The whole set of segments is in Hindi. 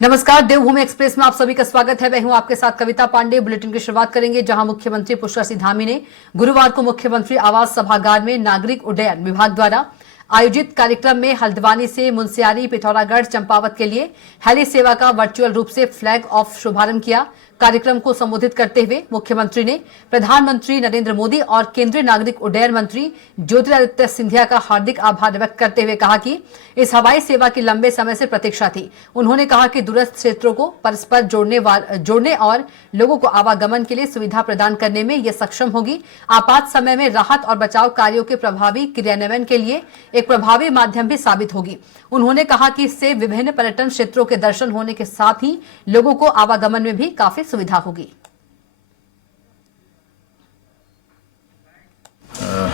नमस्कार, देवभूमि एक्सप्रेस में आप सभी का स्वागत है। मैं हूं आपके साथ कविता पांडे। बुलेटिन की शुरुआत करेंगे जहां मुख्यमंत्री पुष्कर सिंह धामी ने गुरुवार को मुख्यमंत्री आवास सभागार में नागरिक उड्डयन विभाग द्वारा आयोजित कार्यक्रम में हल्द्वानी से मुनस्यारी, पिथौरागढ़, चंपावत के लिए हेली सेवा का वर्चुअल रूप से फ्लैग ऑफ शुभारंभ किया। कार्यक्रम को संबोधित करते हुए मुख्यमंत्री ने प्रधानमंत्री नरेंद्र मोदी और केंद्रीय नागरिक उड्डयन मंत्री ज्योतिरादित्य सिंधिया का हार्दिक आभार व्यक्त करते हुए कहा कि इस हवाई सेवा की लंबे समय से प्रतीक्षा थी। उन्होंने कहा कि दूरस्थ क्षेत्रों को परस्पर जोड़ने और लोगों को आवागमन के लिए सुविधा प्रदान करने में यह सक्षम होगी। आपात समय में राहत और बचाव कार्यों के प्रभावी क्रियान्वयन के लिए एक प्रभावी माध्यम भी साबित होगी। उन्होंने कहा कि इससे विभिन्न पर्यटन क्षेत्रों के दर्शन होने के साथ ही लोगों को आवागमन में भी काफी सुविधा होगी।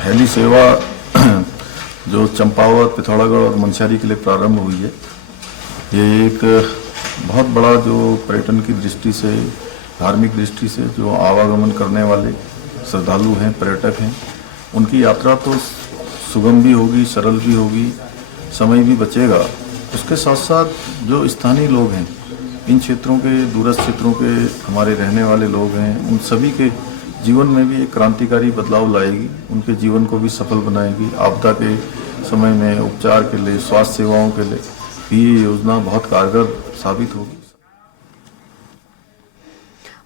हेली सेवा जो चंपावत, पिथौरागढ़ और मुनस्यारी के लिए प्रारंभ हुई है, ये एक बहुत बड़ा जो पर्यटन की दृष्टि से, धार्मिक दृष्टि से जो आवागमन करने वाले श्रद्धालु हैं, पर्यटक हैं, उनकी यात्रा तो सुगम भी होगी, सरल भी होगी, समय भी बचेगा। उसके साथ साथ जो स्थानीय लोग हैं, इन क्षेत्रों के, दूरस्थ क्षेत्रों के हमारे रहने वाले लोग हैं, उन सभी के जीवन में भी एक क्रांतिकारी बदलाव लाएगी, उनके जीवन को भी सफल बनाएगी। आपदा के समय में उपचार के लिए, स्वास्थ्य सेवाओं के लिए भी ये योजना बहुत कारगर साबित होगी।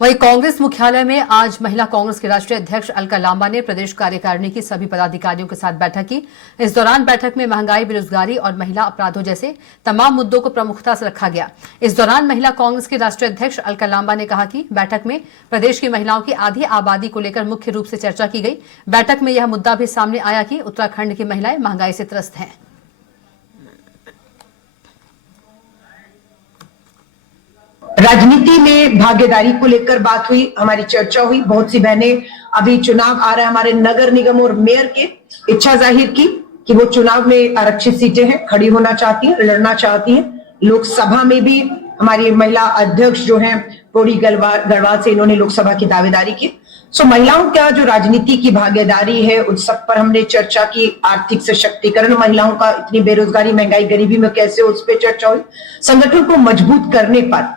वहीं कांग्रेस मुख्यालय में आज महिला कांग्रेस के राष्ट्रीय अध्यक्ष अलका लांबा ने प्रदेश कार्यकारिणी की सभी पदाधिकारियों के साथ बैठक की। इस दौरान बैठक में महंगाई, बेरोजगारी और महिला अपराधों जैसे तमाम मुद्दों को प्रमुखता से रखा गया। इस दौरान महिला कांग्रेस के राष्ट्रीय अध्यक्ष अलका लांबा ने कहा कि बैठक में प्रदेश की महिलाओं की आधी आबादी को लेकर मुख्य रूप से चर्चा की गई। बैठक में यह मुद्दा भी सामने आया कि उत्तराखंड की महिलाएं महंगाई से त्रस्त हैं। राजनीति में भागीदारी को लेकर बात हुई, हमारी चर्चा हुई। बहुत सी बहनें, अभी चुनाव आ रहा है हमारे नगर निगम और मेयर के, इच्छा जाहिर की कि वो चुनाव में आरक्षित सीटें हैं, खड़ी होना चाहती हैं, लड़ना चाहती हैं। लोकसभा में भी हमारी महिला अध्यक्ष जो हैं पौड़ी गढ़वाल से, इन्होंने लोकसभा की दावेदारी की। महिलाओं का जो राजनीति की भागीदारी है, उन सब पर हमने चर्चा की। आर्थिक सशक्तिकरण महिलाओं का, इतनी बेरोजगारी, महंगाई, गरीबी में कैसे, उस पर चर्चा हुई। संगठन को मजबूत करने पर।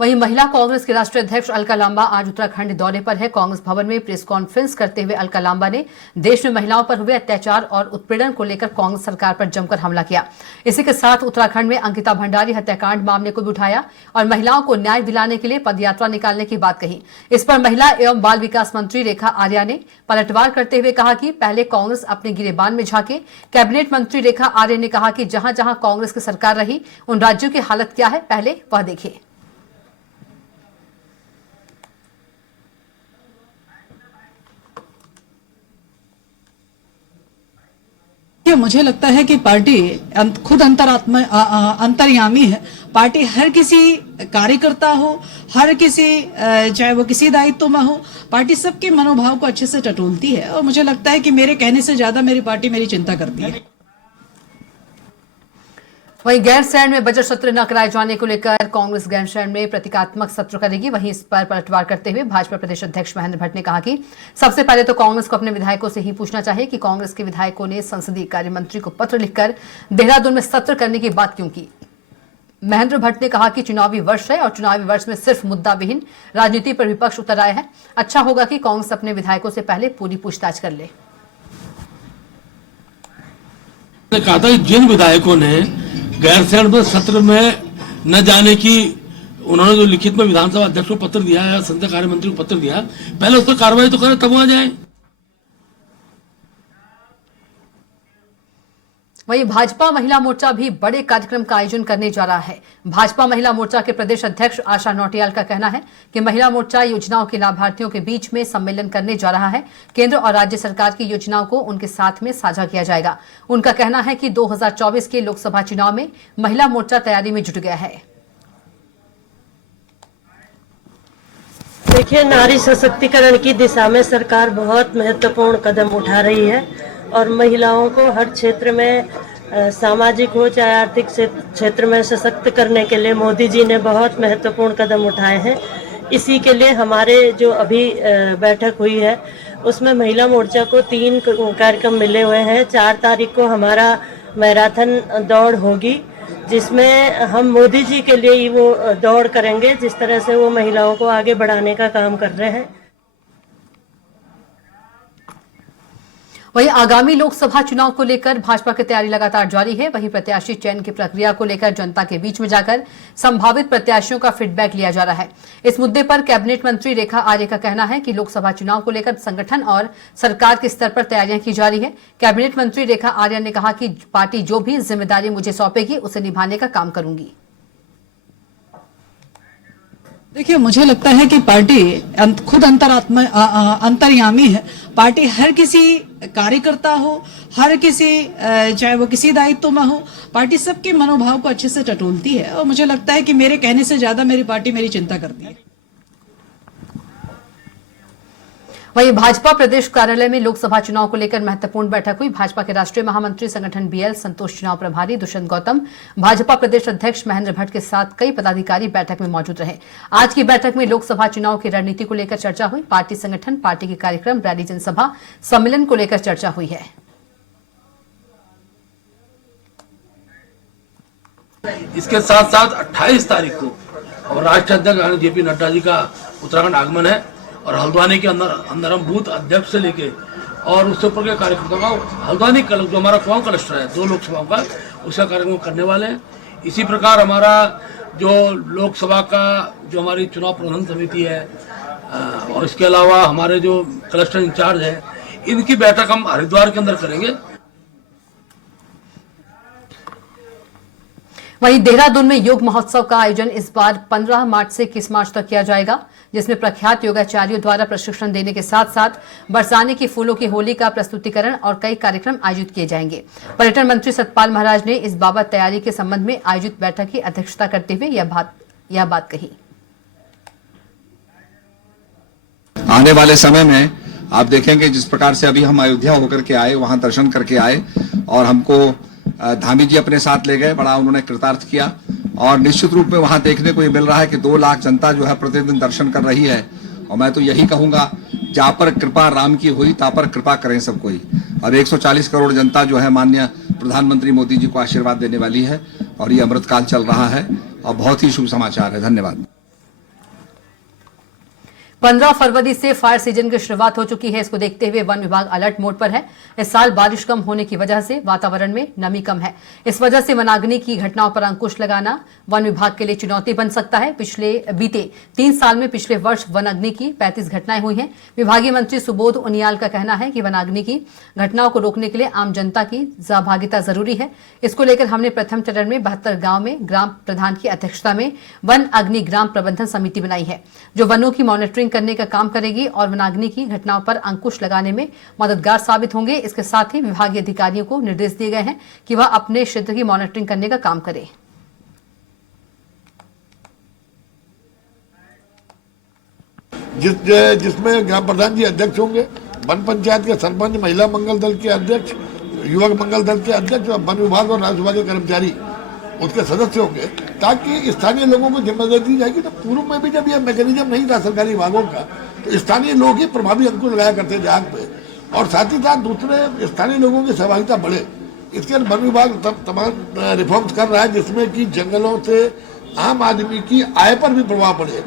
वहीं महिला कांग्रेस के राष्ट्रीय अध्यक्ष अलका लांबा आज उत्तराखंड दौरे पर है। कांग्रेस भवन में प्रेस कॉन्फ्रेंस करते हुए अलका लांबा ने देश में महिलाओं पर हुए अत्याचार और उत्पीड़न को लेकर कांग्रेस सरकार पर जमकर हमला किया। इसी के साथ उत्तराखंड में अंकिता भंडारी हत्याकांड मामले को भी उठाया और महिलाओं को न्याय दिलाने के लिए पदयात्रा निकालने की बात कही। इस पर महिला एवं बाल विकास मंत्री रेखा आर्या ने पलटवार करते हुए कहा कि पहले कांग्रेस अपने गिरेबान में झांके। कैबिनेट मंत्री रेखा आर्या ने कहा कि जहां जहां कांग्रेस की सरकार रही, उन राज्यों की हालत क्या है, पहले वह देखें। मुझे लगता है कि पार्टी खुद अंतर्यामी है। पार्टी हर किसी कार्यकर्ता हो, हर किसी, चाहे वो किसी दायित्व में हो, पार्टी सबके मनोभाव को अच्छे से टटोलती है। और मुझे लगता है कि मेरे कहने से ज्यादा मेरी पार्टी मेरी चिंता करती है। वहीं गैरसैंण में बजट सत्र न कराए जाने को लेकर कांग्रेस गैरसैंण में प्रतीकात्मक सत्र करेगी। वहीं इस पर पलटवार करते हुए भाजपा प्रदेश अध्यक्ष महेंद्र भट्ट ने कहा कि सबसे पहले तो कांग्रेस को अपने विधायकों से ही पूछना चाहिए कि कांग्रेस के विधायकों ने संसदीय कार्य मंत्री को पत्र लिखकर देहरादून में सत्र करने की बात क्यों की। महेंद्र भट्ट ने कहा कि चुनावी वर्ष है और चुनावी वर्ष में सिर्फ मुद्दा विहीन राजनीति पर विपक्ष उतर आए हैं। अच्छा होगा कि कांग्रेस अपने विधायकों से पहले पूरी पूछताछ कर ले। कहा था जिन विधायकों ने गैरसैंण में सत्र में न जाने की, उन्होंने जो लिखित में विधानसभा अध्यक्ष को पत्र दिया है, संसदीय कार्य मंत्री को पत्र दिया, पहले उस पर कार्रवाई तो करें, तब वहां जाए। वहीं भाजपा महिला मोर्चा भी बड़े कार्यक्रम का आयोजन करने जा रहा है। भाजपा महिला मोर्चा के प्रदेश अध्यक्ष आशा नौटियाल का कहना है कि महिला मोर्चा योजनाओं के लाभार्थियों के बीच में सम्मेलन करने जा रहा है। केंद्र और राज्य सरकार की योजनाओं को उनके साथ में साझा किया जाएगा। उनका कहना है कि 2024 के लोकसभा चुनाव में महिला मोर्चा तैयारी में जुट गया है। देखिए, नारी सशक्तिकरण की दिशा में सरकार बहुत महत्वपूर्ण कदम उठा रही है और महिलाओं को हर क्षेत्र में, सामाजिक हो चाहे आर्थिक क्षेत्र में, सशक्त करने के लिए मोदी जी ने बहुत महत्वपूर्ण कदम उठाए हैं। इसी के लिए हमारे जो अभी बैठक हुई है उसमें महिला मोर्चा को 3 कार्यक्रम मिले हुए हैं। 4 तारीख को हमारा मैराथन दौड़ होगी, जिसमें हम मोदी जी के लिए ही वो दौड़ करेंगे, जिस तरह से वो महिलाओं को आगे बढ़ाने का काम कर रहे हैं। वहीं आगामी लोकसभा चुनाव को लेकर भाजपा की तैयारी लगातार जारी है। वहीं प्रत्याशी चयन की प्रक्रिया को लेकर जनता के बीच में जाकर संभावित प्रत्याशियों का फीडबैक लिया जा रहा है। इस मुद्दे पर कैबिनेट मंत्री रेखा आर्य का कहना है कि लोकसभा चुनाव को लेकर संगठन और सरकार के स्तर पर तैयारियां की जा रही है। कैबिनेट मंत्री रेखा आर्य ने कहा कि पार्टी जो भी जिम्मेदारी मुझे सौंपेगी उसे निभाने का काम करूंगी। देखिए, मुझे लगता है कि पार्टी खुद अंतर्यामी है। पार्टी हर किसी कार्यकर्ता हो, हर किसी चाहे वो किसी दायित्व में हो, पार्टी सबके मनोभाव को अच्छे से टटोलती है और मुझे लगता है कि मेरे कहने से ज्यादा मेरी पार्टी मेरी चिंता करती है। वहीं भाजपा प्रदेश कार्यालय में लोकसभा चुनाव को लेकर महत्वपूर्ण बैठक हुई। भाजपा के राष्ट्रीय महामंत्री संगठन बीएल संतोष, चुनाव प्रभारी दुष्यंत गौतम, भाजपा प्रदेश अध्यक्ष महेंद्र भट्ट के साथ कई पदाधिकारी बैठक में मौजूद रहे। आज की बैठक में लोकसभा चुनाव की रणनीति को लेकर चर्चा हुई। पार्टी संगठन, पार्टी के कार्यक्रम, रैली, जनसभा, सम्मेलन को लेकर चर्चा हुई है। इसके साथ साथ 28 तारीख को और राष्ट्रीय अध्यक्ष जेपी नड्डा जी का उत्तराखंड आगमन है और हल्द्वानी के अंदर हम बूथ अध्यक्ष से लेके और उससे ऊपर के कार्यकर्ताओं का हल्द्वानी जो हमारा कौन क्लस्टर है 2 लोकसभाओं का, उसका कार्यक्रम करने वाले हैं। इसी प्रकार हमारा जो लोकसभा का जो हमारी चुनाव प्रबंधन समिति है और इसके अलावा हमारे जो क्लस्टर इंचार्ज है, इनकी बैठक हम हरिद्वार के अंदर करेंगे। वहीं देहरादून में योग महोत्सव का आयोजन इस बार 15 मार्च से 21 मार्च तक किया जाएगा, जिसमें प्रख्यात योगाचार्यों द्वारा प्रशिक्षण देने के साथ साथ बरसाने की फूलों की होली का प्रस्तुतिकरण और कई कार्यक्रम आयोजित किए जाएंगे। पर्यटन मंत्री सतपाल महाराज ने इस बाबत तैयारी के संबंध में आयोजित बैठक की अध्यक्षता करते हुए यह बात कही। आने वाले समय में आप देखेंगे जिस प्रकार से अभी हम अयोध्या होकर के आए, वहां दर्शन करके आए और हमको धामी जी अपने साथ ले गए, बड़ा उन्होंने कृतार्थ किया और निश्चित रूप में वहां देखने को ये मिल रहा है कि 2 लाख जनता जो है प्रतिदिन दर्शन कर रही है। और मैं तो यही कहूंगा, जहां पर कृपा राम की हुई ता पर कृपा करें सब कोई। और 140 करोड़ जनता जो है माननीय प्रधानमंत्री मोदी जी को आशीर्वाद देने वाली है और ये अमृतकाल चल रहा है और बहुत ही शुभ समाचार है। धन्यवाद। 15 फरवरी से फायर सीजन की शुरुआत हो चुकी है। इसको देखते हुए वन विभाग अलर्ट मोड पर है। इस साल बारिश कम होने की वजह से वातावरण में नमी कम है। इस वजह से वनाग्नि की घटनाओं पर अंकुश लगाना वन विभाग के लिए चुनौती बन सकता है। बीते 3 साल में पिछले वर्ष वनाग्नि की 35 घटनाएं हुई हैं। विभागीय मंत्री सुबोध उनियाल का कहना है कि वनाग्नि की घटनाओं को रोकने के लिए आम जनता की सहभागिता जरूरी है। इसको लेकर हमने प्रथम चरण में 72 गांव में ग्राम प्रधान की अध्यक्षता में वन अग्नि ग्राम प्रबंधन समिति बनाई है, जो वनों की मॉनिटरिंग करने का काम करेगी और वनाग्नि की घटनाओं पर अंकुश लगाने में मददगार साबित होंगे। इसके साथ ही विभागीय अधिकारियों को निर्देश दिए गए हैं कि वह अपने क्षेत्र की मॉनिटरिंग करने का काम करें। जिसमें ग्राम प्रधान जी अध्यक्ष होंगे, वन पंचायत के सरपंच, महिला मंगल दल के अध्यक्ष, युवक मंगल दल के अध्यक्ष, वन विभाग और राज्य विभाग के कर्मचारी उसके सदस्य होंगे, ताकि स्थानीय लोगों को जिम्मेदारी दी जाएगी। तो पूर्व में भी जब यह मैकेनिज्म नहीं था सरकारी विभागों का, तो स्थानीय लोग ही प्रभावी अंकुश लगाया करते थे आग पे, और साथ ही साथ दूसरे स्थानीय लोगों की सहभागिता बढ़े। इसके वन विभाग तमाम रिफॉर्म्स कर रहा है, जिसमें कि जंगलों से आम आदमी की आय पर भी प्रभाव पड़े।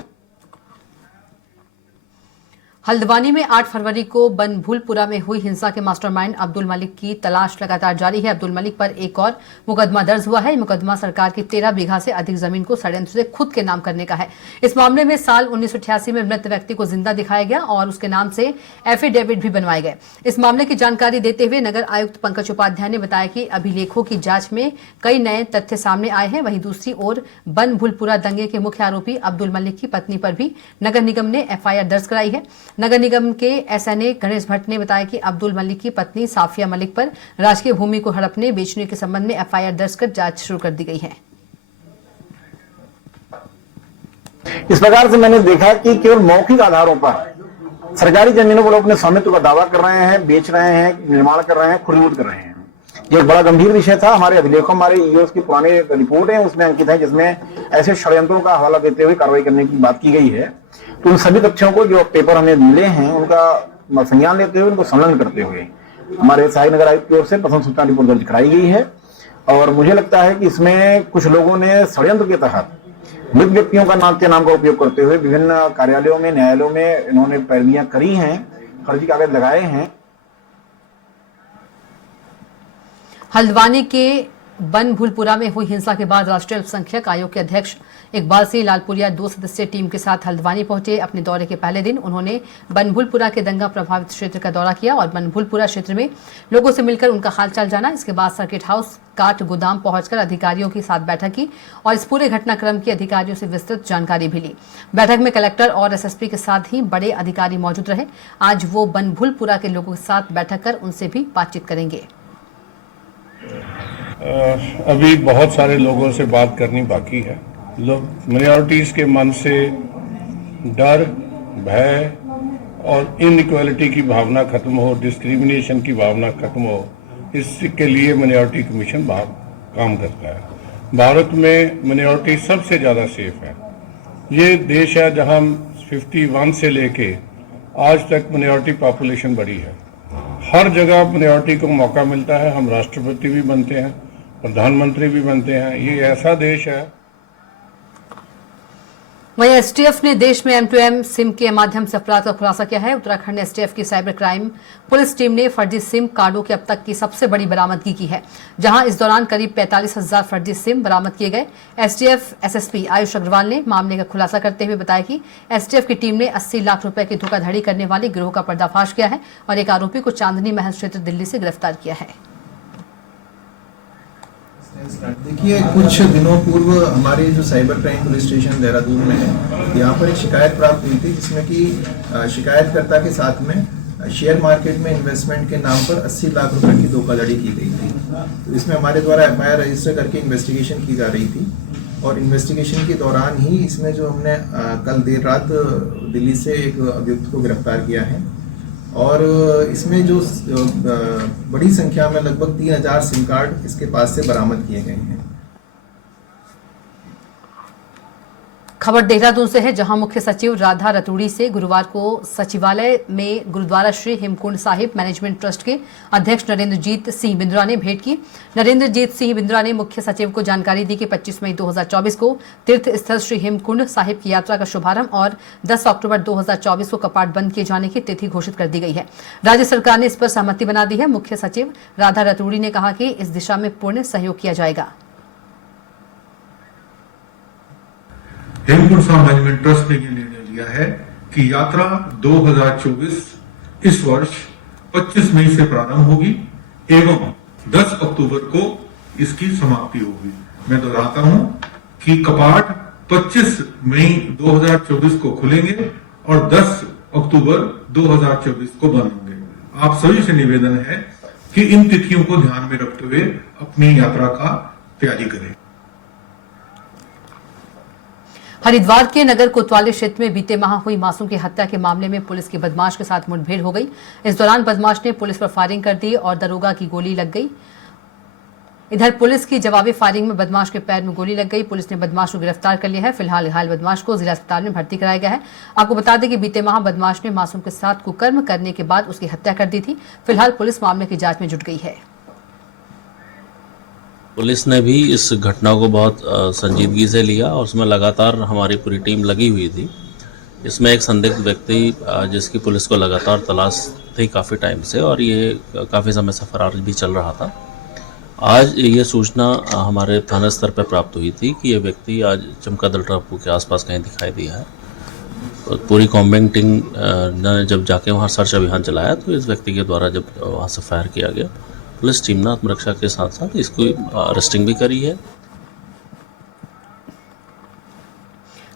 हल्द्वानी में 8 फरवरी को बनभूलपुरा में हुई हिंसा के मास्टरमाइंड अब्दुल मलिक की तलाश लगातार जारी है। अब्दुल मलिक पर एक और मुकदमा दर्ज हुआ है। ये मुकदमा सरकार की 13 बीघा से अधिक जमीन को षड्यंत्र से खुद के नाम करने का है। इस मामले में साल 1988 में मृत व्यक्ति को जिंदा दिखाया गया और उसके नाम से एफिडेविट भी बनवाए गए। इस मामले की जानकारी देते हुए नगर आयुक्त पंकज उपाध्याय ने बताया कि अभिलेखों की जांच में कई नए तथ्य सामने आए हैं। वहीं दूसरी ओर बनभूलपुरा दंगे के मुख्य आरोपी अब्दुल मलिक की पत्नी पर भी नगर निगम ने एफआईआर दर्ज कराई है। नगर निगम के एसएनए गणेश भट्ट ने बताया कि अब्दुल मलिक की पत्नी साफिया मलिक पर राजकीय भूमि को हड़पने बेचने के संबंध में एफआईआर दर्ज कर जांच शुरू कर दी गई है। इस प्रकार से मैंने देखा कि केवल मौखिक आधारों पर सरकारी जमीनों पर अपने स्वामित्व का दावा कर रहे हैं, बेच रहे हैं, निर्माण कर रहे हैं, खुरमुद कर रहे हैं। ये एक बड़ा गंभीर विषय था। हमारे अभिलेखों, हमारे ईओस की पुरानी रिपोर्ट है, उसमें अंकित है, जिसमें ऐसे षड्यंत्रों का हवाला देते हुए कार्रवाई करने की बात की गई है। तो उन सभी तथ्यों को जो पेपर हमें मिले हैं उनका संज्ञान लेते हुए, उनको संलग्न करते हुए हमारे सहायक नगर आयुक्त की ओर से प्रथम सूचना रिपोर्ट दर्ज कराई गई है और मुझे लगता है कि इसमें कुछ लोगों ने षड्यंत्र के तहत मृत व्यक्तियों का नाम का उपयोग करते हुए विभिन्न कार्यालयों में, न्यायालयों में इन्होंने पैरवियां करी हैं, फर्जी कागज लगाए हैं। हल्द्वानी के बनभूलपुरा में हुई हिंसा के बाद राष्ट्रीय अल्पसंख्यक आयोग के अध्यक्ष इकबाल सिंह लालपुरिया 2 सदस्यीय टीम के साथ हल्द्वानी पहुंचे। अपने दौरे के पहले दिन उन्होंने बनभूलपुरा के दंगा प्रभावित क्षेत्र का दौरा किया और बनभूलपुरा क्षेत्र में लोगों से मिलकर उनका हालचाल जाना। इसके बाद सर्किट हाउस काठ गोदाम पहुंचकर अधिकारियों के साथ बैठक की और इस पूरे घटनाक्रम की अधिकारियों से विस्तृत जानकारी भी ली। बैठक में कलेक्टर और एसएसपी के साथ ही बड़े अधिकारी मौजूद रहे। आज वो बनभूलपुरा के लोगों के साथ बैठक कर उनसे भी बातचीत करेंगे। अभी बहुत सारे लोगों से बात करनी बाकी है। लोग मिनॉरिटीज के मन से डर, भय और इनइक्वालिटी की भावना खत्म हो, डिस्क्रिमिनेशन की भावना खत्म हो, इसके लिए मिनॉरिटी कमीशन काम करता है। भारत में मिनॉरिटी सबसे ज़्यादा सेफ है। ये देश है जहां 51 से लेके आज तक मिनॉरिटी पॉपुलेशन बढ़ी है। हर जगह मिनॉरिटी को मौका मिलता है। हम राष्ट्रपति भी बनते हैं, प्रधानमंत्री भी बनते हैं। ये ऐसा देश है। वहीं एसटीएफ ने देश में M2M सिम के माध्यम से अपराध का खुलासा किया है। उत्तराखंड एसटीएफ की साइबर क्राइम पुलिस टीम ने फर्जी सिम कार्डों की अब तक की सबसे बड़ी बरामदगी की है, जहां इस दौरान करीब 45,000 फर्जी सिम बरामद किए गए। एसटीएफ एसएसपी आयुष अग्रवाल ने मामले का खुलासा करते हुए बताया कि एसटीएफ की टीम ने 80 लाख रुपए की धोखाधड़ी करने वाले गिरोह का पर्दाफाश किया है और एक आरोपी को चांदनी महल क्षेत्र दिल्ली से गिरफ्तार किया है। देखिए, कुछ दिनों पूर्व हमारे जो cyber crime police station Dehradun में है, यहाँ पर एक शिकायत प्राप्त हुई थी जिसमें कि शिकायतकर्ता के साथ में शेयर मार्केट में इन्वेस्टमेंट के नाम पर 80 लाख रुपए की धोखाधड़ी की गई थी। तो इसमें हमारे द्वारा एफआईआर रजिस्टर करके इन्वेस्टिगेशन की जा रही थी और इन्वेस्टिगेशन के दौरान ही इसमें जो हमने कल देर रात दिल्ली से एक अभियुक्त को गिरफ्तार किया है और इसमें जो बड़ी संख्या में लगभग 3,000 सिम कार्ड इसके पास से बरामद किए गए हैं। खबर देहरादून से है, जहां मुख्य सचिव राधा रतूड़ी से गुरुवार को सचिवालय में गुरुद्वारा श्री हेमकुंड साहिब मैनेजमेंट ट्रस्ट के अध्यक्ष नरेंद्रजीत सिंह बिंद्रा ने भेंट की। नरेंद्रजीत सिंह बिंद्रा ने मुख्य सचिव को जानकारी दी कि 25 मई 2024 को तीर्थ स्थल श्री हेमकुंड साहिब की यात्रा का शुभारंभ और 10 अक्टूबर 2024 को कपाट बंद किए जाने की तिथि घोषित कर दी गई है। राज्य सरकार ने इस पर सहमति बना दी है। मुख्य सचिव राधा रतूड़ी ने कहा कि इस दिशा में पूर्ण सहयोग किया जाएगा। हेमकुंड साहिब मैनेजमेंट ट्रस्ट ने यह निर्णय लिया है कि यात्रा 2024 इस वर्ष 25 मई से प्रारंभ होगी एवं 10 अक्टूबर को इसकी समाप्ति होगी। मैं दोहराता हूं कि कपाट 25 मई 2024 को खुलेंगे और 10 अक्टूबर 2024 को बंद होंगे। आप सभी से निवेदन है कि इन तिथियों को ध्यान में रखते हुए अपनी यात्रा का तैयारी करें। हरिद्वार के नगर कोतवाली क्षेत्र में बीते माह हुई मासूम की हत्या के मामले में पुलिस की बदमाश के साथ मुठभेड़ हो गई। इस दौरान बदमाश ने पुलिस पर फायरिंग कर दी और दरोगा की गोली लग गई। इधर पुलिस की जवाबी फायरिंग में बदमाश के पैर में गोली लग गई। पुलिस ने बदमाश को गिरफ्तार कर लिया है। फिलहाल घायल बदमाश को जिला अस्पताल में भर्ती कराया गया है। आपको बता दें कि बीते माह बदमाश ने मासूम के साथ कुकर्म करने के बाद उसकी हत्या कर दी थी। फिलहाल पुलिस मामले की जांच में जुट गई है। पुलिस ने भी इस घटना को बहुत संजीदगी से लिया और उसमें लगातार हमारी पूरी टीम लगी हुई थी। इसमें एक संदिग्ध व्यक्ति जिसकी पुलिस को लगातार तलाश थी काफ़ी टाइम से और ये काफ़ी समय से फरार भी चल रहा था। आज ये सूचना हमारे थाना स्तर पर प्राप्त हुई थी कि ये व्यक्ति आज चमकादल टापू के आसपास कहीं दिखाई दिया है। तो पूरी कॉम्बिंग टीम ने जब जाके वहाँ सर्च अभियान चलाया तो इस व्यक्ति के द्वारा जब वहाँ से फायर किया गया, पुलिस टीम ने आत्मरक्षा के साथ साथ इसको अरेस्टिंग भी करी है।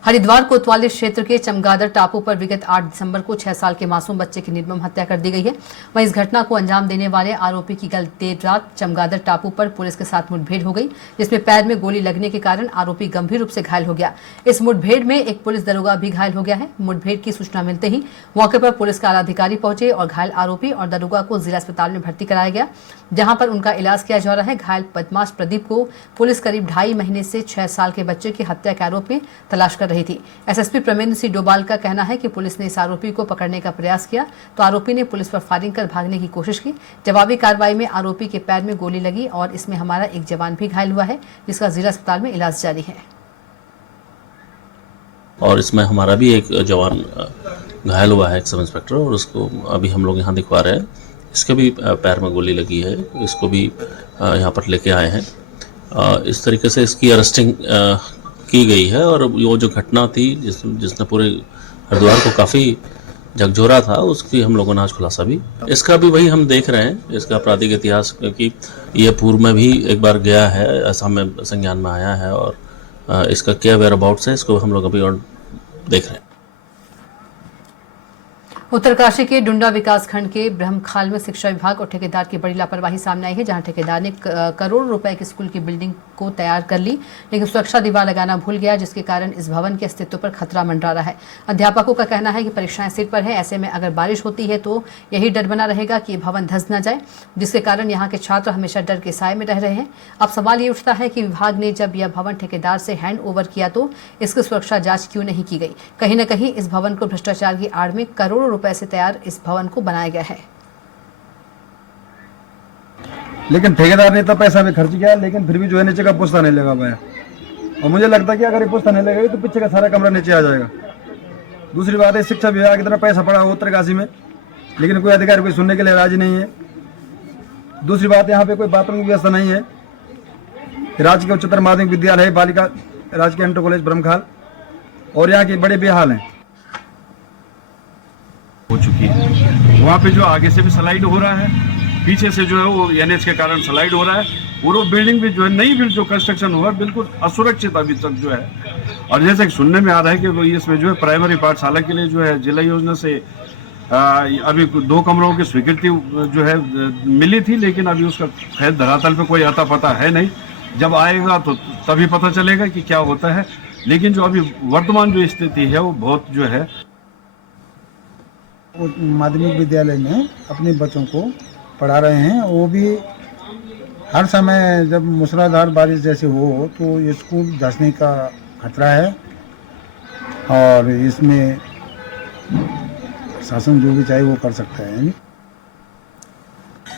हरिद्वार कोतवाली क्षेत्र के चमगादड़ टापू पर विगत 8 दिसंबर को 6 साल के मासूम बच्चे की निर्मम हत्या कर दी गई है। वहीं इस घटना को अंजाम देने वाले आरोपी की कल देर रात चमगादड़ टापू पर पुलिस के साथ मुठभेड़ हो गई, जिसमें पैर में गोली लगने के कारण आरोपी गंभीर रूप से घायल हो गया। इस मुठभेड़ में एक पुलिस दरोगा भी घायल हो गया है। मुठभेड़ की सूचना मिलते ही मौके पर पुलिस के आला अधिकारी पहुंचे और घायल आरोपी और दरोगा को जिला अस्पताल में भर्ती कराया गया, जहां पर उनका इलाज किया जा रहा है। घायल बदमाश प्रदीप को पुलिस करीब 2.5 महीने से 6 साल के बच्चे की हत्या के आरोप में तलाश कर रही रही थी। एसएसपी प्रमेंद्र सिंह डोभाल का कहना है कि पुलिस ने इस आरोपी को पकड़ने का प्रयास किया तो आरोपी ने पुलिस पर फायरिंग कर भागने की कोशिश की। जवाबी कार्रवाई में आरोपी के पैर में गोली लगी और इसमें हमारा एक जवान भी घायल हुआ है, जिसका जिला अस्पताल में इलाज जारी है। और इसमें हमारा भी एक जवान घायल हुआ है, एक सब इंस्पेक्टर, और उसको अभी हम लोग यहाँ दिखवा रहे हैं। इसके भी पैर में गोली लगी है, इसको भी यहाँ पर लेके आए हैं। इस तरीके से इसकी अरेस्टिंग की गई है और वो जो घटना थी जिसने पूरे हरिद्वार को काफ़ी झकझोरा था, उसकी हम लोगों ने आज खुलासा भी। इसका भी वही हम देख रहे हैं, इसका आपराधिक इतिहास, क्योंकि ये पूर्व में भी एक बार गया है, ऐसा हमें संज्ञान में आया है, और इसका क्या वेयर अबाउट्स है इसको हम लोग अभी और देख रहे हैं। उत्तरकाशी के डुंडा विकास खंड के ब्रह्मखाल में शिक्षा विभाग और ठेकेदार की बड़ी लापरवाही सामने आई है, जहां ठेकेदार ने करोड़ों रुपए की स्कूल की बिल्डिंग को तैयार कर ली, लेकिन सुरक्षा दीवार लगाना भूल गया, जिसके कारण इस भवन के अस्तित्व पर खतरा मंडरा रहा है। अध्यापकों का कहना है कि परीक्षाएं सिर पर है, ऐसे में अगर बारिश होती है तो यही डर बना रहेगा कि भवन धंस न जाए, जिसके कारण यहाँ के छात्र हमेशा डर के साए में रह रहे हैं। अब सवाल ये उठता है कि विभाग ने जब यह भवन ठेकेदार से हैंड ओवर किया तो इसकी सुरक्षा जाँच क्यों नहीं की गई। कहीं न कहीं इस भवन को भ्रष्टाचार की आड़ में करोड़ों रुपए से तैयार इस भवन को बनाया गया है। लेकिन ठेकेदार ने इतना पैसा भी खर्च किया, लेकिन फिर भी जो है नीचे का पुश्ता नहीं लगा पाया। और मुझे लगता है कि अगर ये पुश्ता नहीं लगेगी तो पीछे का सारा कमरा नीचे आ जाएगा। दूसरी बात है, शिक्षा विभाग की तरफ पैसा पड़ा हो उत्तरकाशी में, लेकिन कोई अधिकारी कोई सुनने के लिए राजी नहीं है। दूसरी बात, यहाँ पे कोई बाथरूम की व्यवस्था नहीं है। राजकीय उच्चतर माध्यमिक विद्यालय बालिका राजकीय इंटर कॉलेज ब्रह्मखाल, और यहाँ के बड़े बेहाल हैं हो चुकी है। वहाँ पे जो आगे से भी स्लाइड हो रहा है, पीछे से जो है वो एनएच के कारण स्लाइड हो रहा है, और वो बिल्डिंग भी जो है नई बिल्ड जो कंस्ट्रक्शन हुआ बिल्कुल असुरक्षित अभी तक जो है। और जैसे कि सुनने में आ रहा है कि वो इसमें जो है प्राइमरी पाठशाला के लिए जो है जिला योजना से अभी 2 कमरों की स्वीकृति जो है मिली थी, लेकिन अभी उसका खैर धरातल पे कोई अता पता है नहीं। जब आएगा तो तभी पता चलेगा कि क्या होता है। लेकिन जो अभी वर्तमान जो स्थिति है वो बहुत जो है, माध्यमिक विद्यालय में अपने बच्चों को पढ़ा रहे हैं। वो भी हर समय जब मूसलाधार बारिश जैसे हो तो ये स्कूल धंसने का खतरा है, और इसमें शासन जो भी चाहे वो कर सकता है।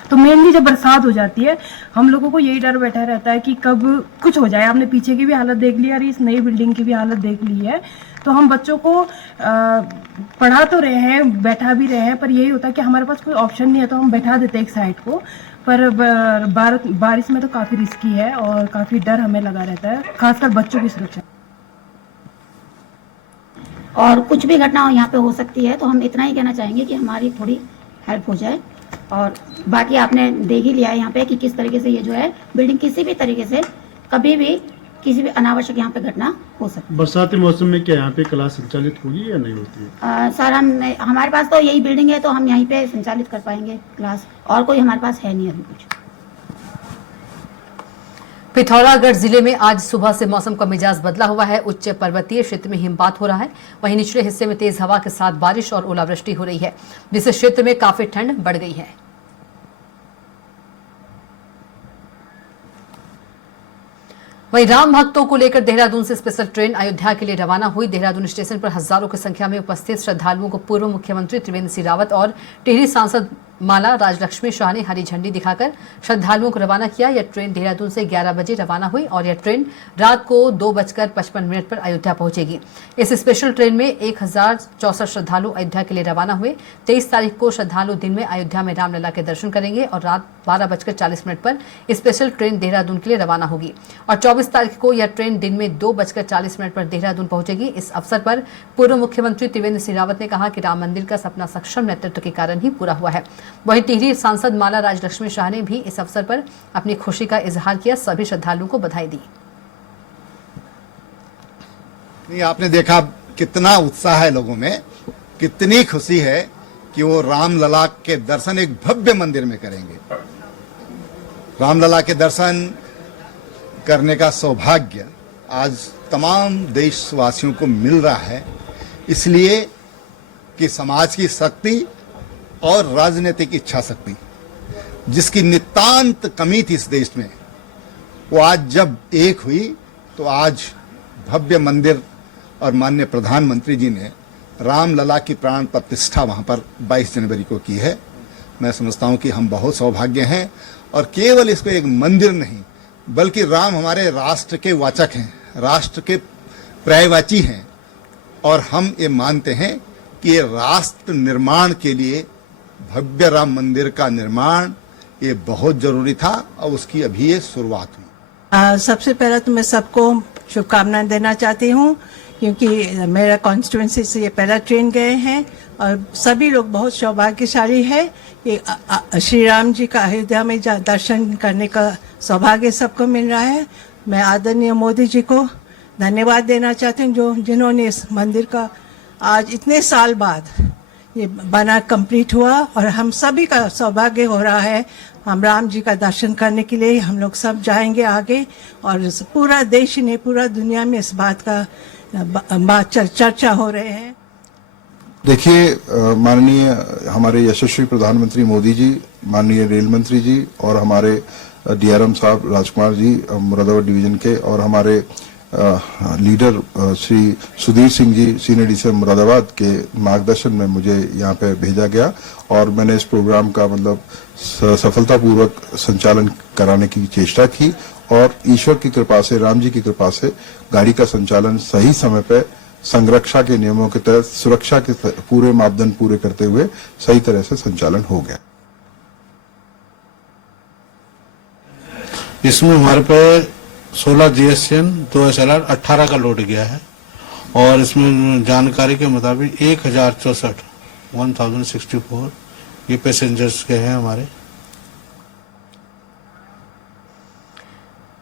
तो मेनली जब बरसात हो जाती है हम लोगों को यही डर बैठा रहता है कि कब कुछ हो जाए। आपने पीछे की भी हालत देख ली और इस नई बिल्डिंग की भी हालत देख ली है। तो हम बच्चों को पढ़ा तो रहे हैं, बैठा भी रहे हैं, पर यही होता है कि हमारे पास कोई ऑप्शन नहीं है तो हम बैठा देते एक साइड को। पर बारिश में तो काफ़ी रिस्की है और काफ़ी डर हमें लगा रहता है, खासकर बच्चों की सुरक्षा। और कुछ भी घटना यहाँ पे हो सकती है, तो हम इतना ही कहना चाहेंगे कि हमारी थोड़ी हेल्प हो जाए। और बाकी आपने देख ही लिया है यहाँ पे कि किस तरीके से ये जो है बिल्डिंग किसी भी तरीके से कभी भी किसी भी अनावश्यक यहाँ पे घटना हो सकती है। बरसाती मौसम में क्या यहाँ पे क्लास संचालित होगी या नहीं होती है? सर हमारे पास तो यही बिल्डिंग है, तो हम यहीं पे संचालित कर पाएंगे क्लास, और कोई हमारे पास है नहीं अभी कुछ। पिथौरागढ़ जिले में आज सुबह से मौसम का मिजाज बदला हुआ है। उच्च पर्वतीय क्षेत्र में हिमपात हो रहा है, वहीं निचले हिस्से में तेज हवा के साथ बारिश और ओलावृष्टि हो रही है, जिससे क्षेत्र में काफी ठंड बढ़ गई है। वहीं राम भक्तों को लेकर देहरादून से स्पेशल ट्रेन अयोध्या के लिए रवाना हुई। देहरादून स्टेशन पर हजारों की संख्या में उपस्थित श्रद्धालुओं को पूर्व मुख्यमंत्री त्रिवेंद्र सिंह रावत और टिहरी सांसद माला राजलक्ष्मी शाह ने हरी झंडी दिखाकर श्रद्धालुओं को रवाना किया। यह ट्रेन देहरादून से 11 बजे रवाना हुई और यह ट्रेन रात को 2:55 पर अयोध्या पहुंचेगी। इस स्पेशल ट्रेन में 1064 श्रद्धालु अयोध्या के लिए रवाना हुए। 23 तारीख को श्रद्धालु दिन में अयोध्या में रामलला के दर्शन करेंगे और रात 12:40 पर स्पेशल ट्रेन देहरादून के लिए रवाना होगी और 24 तारीख को यह ट्रेन दिन में 2:40 पर देहरादून पहुंचेगी। इस अवसर पर पूर्व मुख्यमंत्री त्रिवेंद्र सिंह रावत ने कहा कि राम मंदिर का सपना सक्षम नेतृत्व के कारण ही पूरा हुआ है। वहीं टिहरी सांसद माला राजलक्ष्मी शाह ने भी इस अवसर पर अपनी खुशी का इजहार किया, सभी श्रद्धालुओं को बधाई दी। आपने देखा कितना उत्साह है लोगों में, कितनी खुशी है कि वो रामलला के दर्शन एक भव्य मंदिर में करेंगे। रामलला के दर्शन करने का सौभाग्य आज तमाम देशवासियों को मिल रहा है, इसलिए कि समाज की शक्ति और राजनीतिक इच्छा शक्ति जिसकी नितांत कमी थी इस देश में, वो आज जब एक हुई तो आज भव्य मंदिर और माननीय प्रधानमंत्री जी ने रामलला की प्राण प्रतिष्ठा वहां पर 22 जनवरी को की है। मैं समझता हूं कि हम बहुत सौभाग्य हैं और केवल इसको एक मंदिर नहीं बल्कि राम हमारे राष्ट्र के वाचक हैं, राष्ट्र के पर्यायवाची हैं और हम ये मानते हैं कि ये राष्ट्र निर्माण के लिए भव्य राम मंदिर का निर्माण ये बहुत जरूरी था और उसकी अभी ये शुरुआत हुई। सबसे पहले तो मैं सबको शुभकामनाएं देना चाहती हूँ क्योंकि मेरा कॉन्स्टिट्यूंसी से ये पहला ट्रेन गए हैं और सभी लोग बहुत सौभाग्यशाली है कि श्री राम जी का अयोध्या में दर्शन करने का सौभाग्य सबको मिल रहा है। मैं आदरणीय मोदी जी को धन्यवाद देना चाहती हूँ जिन्होंने इस मंदिर का आज इतने साल बाद ये बना कंप्लीट हुआ और हम सभी का सौभाग्य हो रहा है। हम राम जी का दर्शन करने के लिए हम लोग सब जाएंगे आगे और पूरा देश ने पूरा दुनिया में इस बात का चर्चा हो रहे हैं। देखिए, माननीय हमारे यशस्वी प्रधानमंत्री मोदी जी, माननीय रेल मंत्री जी और हमारे डीआरएम साहब राजकुमार जी मुरादाबाद डिवीजन के और हमारे leader Shri Sudhir Singh ji senior DC Moradabad के मार्गदर्शन में मुझे यहाँ पे भेजा गया और मैंने इस प्रोग्राम का मतलब सफलतापूर्वक संचालन कराने की चेष्टा की और ईश्वर की कृपा से, राम जी की कृपा से गाड़ी का संचालन सही समय पे संरक्षा के नियमों के तहत सुरक्षा के पूरे मापदंड पूरे करते हुए सही तरह से संचालन हो गया। इसमें हमारे पे 16 GSM 2 SLR 18 का लोड गया है और इसमें जानकारी के मुताबिक 1064 ये पैसेंजर्स के हैं हमारे।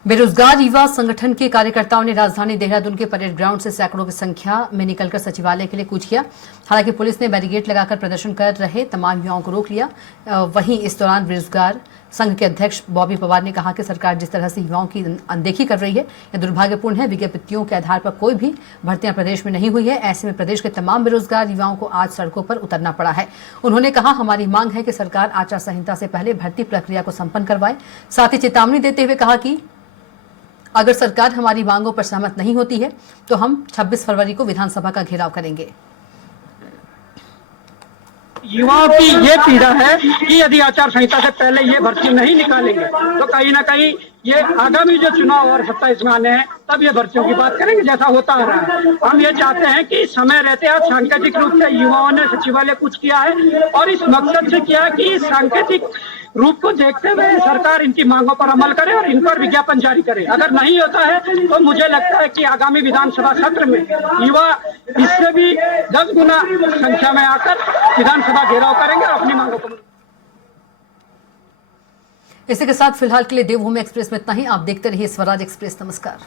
बेरोजगार युवा संगठन के कार्यकर्ताओं ने राजधानी देहरादून के परेड ग्राउंड से सैकड़ों की संख्या में निकलकर सचिवालय के लिए कूच किया। हालांकि पुलिस ने बैरिकेड लगाकर प्रदर्शन कर रहे तमाम युवाओं को रोक लिया। वहीं इस दौरान बेरोजगार संघ के अध्यक्ष बॉबी पवार ने कहा कि सरकार जिस तरह से युवाओं की अनदेखी कर रही है यह दुर्भाग्यपूर्ण है। विज्ञप्तियों के आधार पर कोई भी भर्तियां प्रदेश में नहीं हुई है। ऐसे में प्रदेश के तमाम बेरोजगार युवाओं को आज सड़कों पर उतरना पड़ा है। उन्होंने कहा, हमारी मांग है कि सरकार आचार संहिता से पहले भर्ती प्रक्रिया को संपन्न करवाए। साथ ही चेतावनी देते हुए कहा कि अगर सरकार हमारी मांगों पर सहमत नहीं होती है तो हम 26 फरवरी को विधानसभा का घेराव करेंगे। युवाओं की ये पीड़ा है कि यदि आचार संहिता से पहले ये भर्ती नहीं निकालेंगे तो कहीं ना कहीं ये आगामी जो चुनाव और 27 में आने हैं तब ये भर्तियों की बात करेंगे जैसा होता आ रहा है। हम ये चाहते हैं कि समय रहते आज सांकेतिक रूप से युवाओं ने सचिवालय कुछ किया है और इस मकसद से किया कि सांकेतिक रूप को देखते हुए सरकार इनकी मांगों पर अमल करे और इन पर विज्ञापन जारी करे। अगर नहीं होता है तो मुझे लगता है कि आगामी विधानसभा सत्र में युवा इससे भी 10 गुना संख्या में आकर विधानसभा घेराव करेंगे और अपनी मांगों को। इसी के साथ फिलहाल के लिए देवभूमि एक्सप्रेस में इतना ही। आप देखते रहिए स्वराज एक्सप्रेस। नमस्कार।